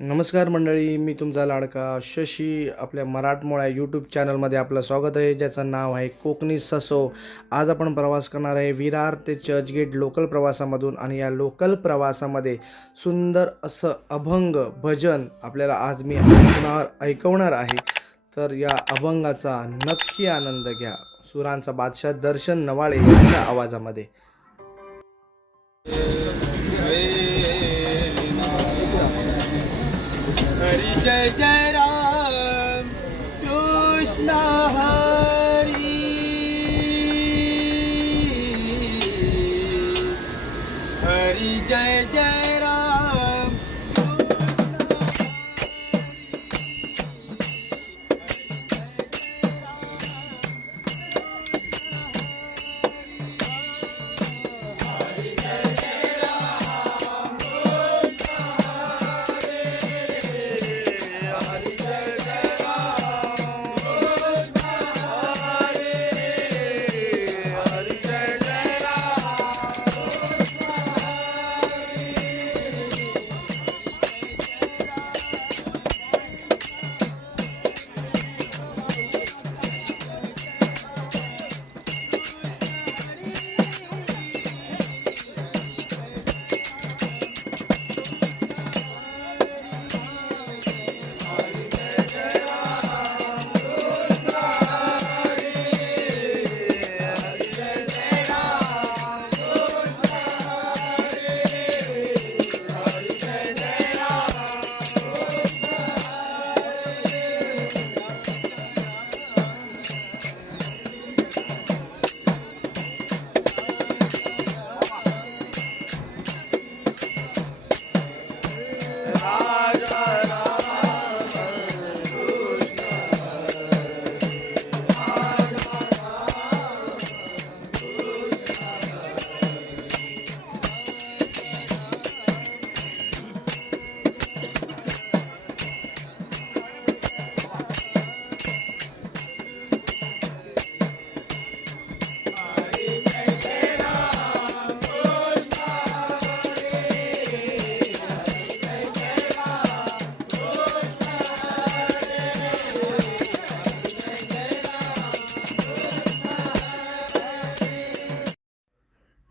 नमस्कार मंडळी मी तुमचा लाडका शशी. आपल्या मराठमोळ्या यूट्यूब चॅनलमध्ये आपलं स्वागत आहे. ज्याचं नाव आहे कोकणी ससो. आज आपण प्रवास करणार आहे विरार ते चर्चगेट लोकल प्रवासामधून आणि या लोकल प्रवासामध्ये सुंदर असं अभंग भजन आपल्याला आज मी ऐकणार ऐकवणार आहे. तर या अभंगाचा नक्की आनंद घ्या. सुरांचा बादशाह दर्शन नवाळे यांच्या आवाजामध्ये. जय जय राम कृष्ण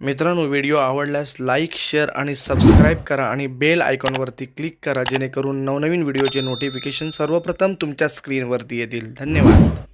मित्रांनो व्हिडिओ आवडल्यास लाईक शेअर आणि सबस्क्राईब करा आणि बेल आयकॉनवरती क्लिक करा जेणेकरून नवनवीन व्हिडिओचे नोटिफिकेशन सर्वप्रथम तुमच्या स्क्रीनवरती येतील. धन्यवाद.